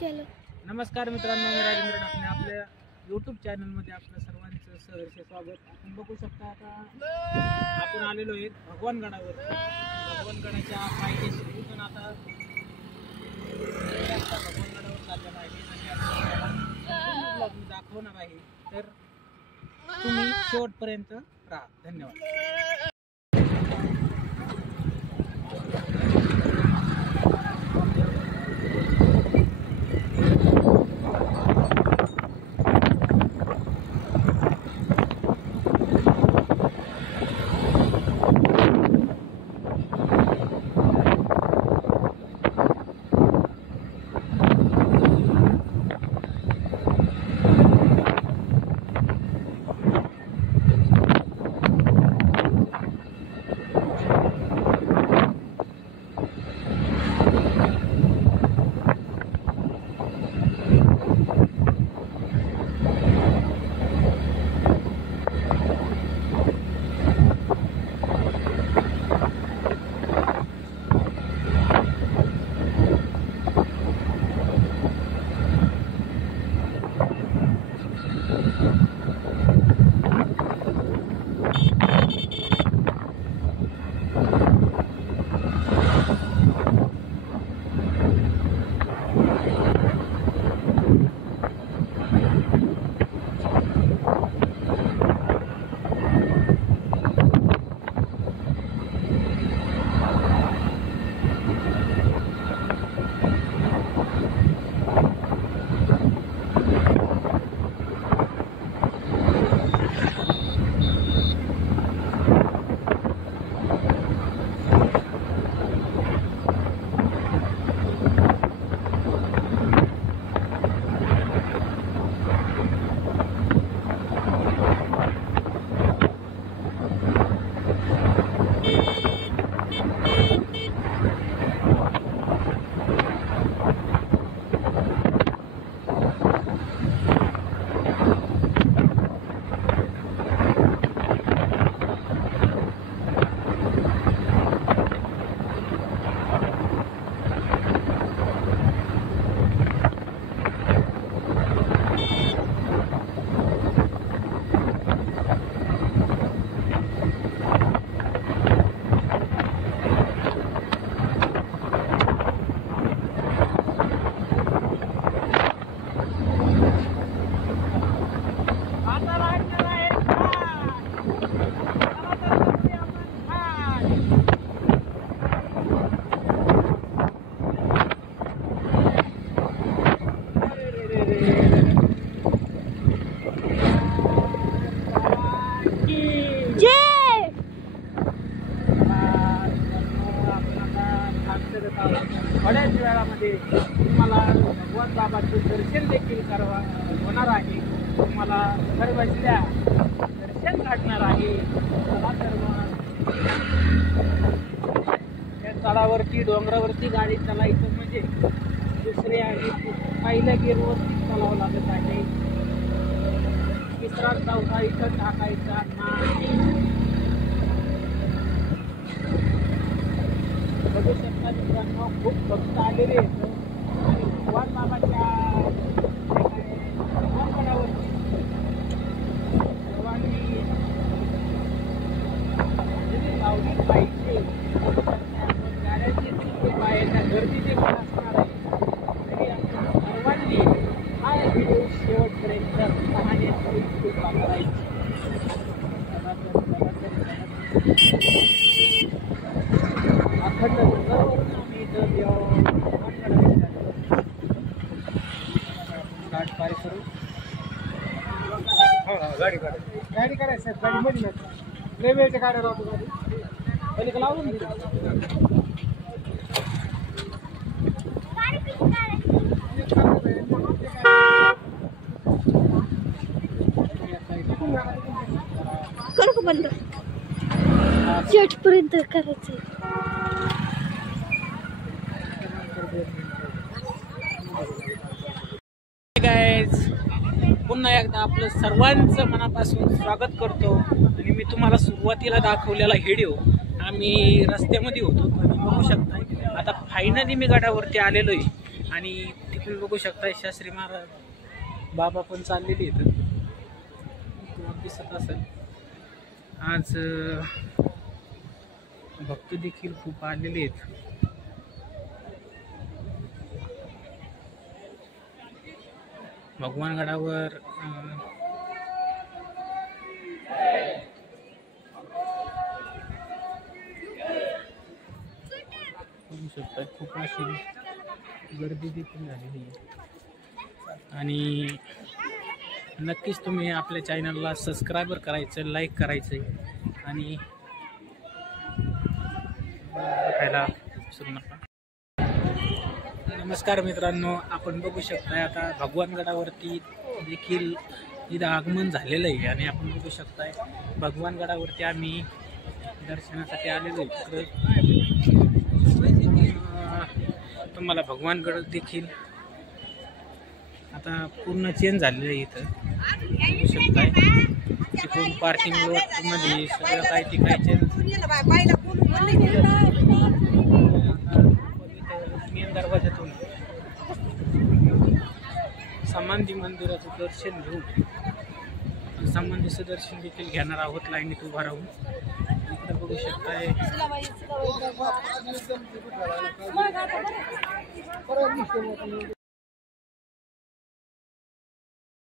केलं. नमस्कार मित्रांनो, मी राजेंद्र ढाकणे. आपल्या यूट्यूब चॅनलमध्ये आपलं सर्वांचं सहर्ष स्वागत. आपण बघू शकता आता आपण आलेलो आहे भगवानगडावर. भगवानगडाच्या पायथ्याशी इथून आता भगवानगडावर चाललेला आहे आणि आपल्याला दाखवणार आहे. तर तुम्ही शेवटपर्यंत राहा. धन्यवाद. बऱ्याच वेळामध्ये तुम्हाला भगवान बाबाचे दर्शन देखील होणार आहे. तुम्हाला घर बसल्या दर्शन घडणार आहे. या चढावरती डोंगरावरती गाडी चालायचं म्हणजे दुसऱ्या आणि पहिल्या गिअरवरती चालावं लागत आहे. तिसरा चौथा इथं टाकायचा नाही. बघू शकता मित्रांनो, खूप भक्त आलेले आहेत आणि भगवान बाबाच्या भगवानगडावरती सर्वांनी लावली पाहिजे. गाड्यांची पायाच्या गर्दी देखील असणार आहे. तरी आपण सर्वांनी हा व्हिडिओ शेवटपर्यंत पाहण्याची कृपा करायची. गाडी करायचं गाडी मध्ये लय वेळच्या गाड्या राहतो. गाडी पहिले लावून करू का बंद शेवटपर्यंत करायचं. पुन्हा एकदा आपलं सर्वांचं मनापासून स्वागत करतो. आणि मी तुम्हाला सुरुवातीला दाखवलेला व्हिडिओ आम्ही रस्त्यामध्ये होतो. तुम्ही बघू शकता. आता फायनली मी गडावरती आलेलो आहे आणि तिकडे बघू शकता शास्त्री महाराज बाबा पण चाललेले इथं दिसत असेल. आज भक्त देखील खूप आलेले आहेत. भगवानगडावर बघू शकता खूप अशी गर्दी देखील झालेली आहे. आणि नक्कीच तुम्ही आपल्या चॅनलला सबस्क्राईबर करायचं, लाईक करायचं आणि बघायला विसरू नका. नमस्कार मित्रांनो, आपण बघू शकता आता भगवानगडावरती देखील इथं आगमन झालेलं आहे. आणि आपण बघू शकताय भगवानगडावरती आम्ही दर्शनासाठी आलेलो आहे. तुम्हाला भगवानगड देखील आता पूर्ण चेंज झालेलं आहे. इथं बघू शकताय तिकडून पार्किंग मध्ये सगळं काय ते काय चेंज. मेन दरवाजातून समाधी मंदिराचं दर्शन घेऊन समाधीचं दर्शन देखील घेणार आहोत लाईनीत उभा राहून. इकडे बघू शकताय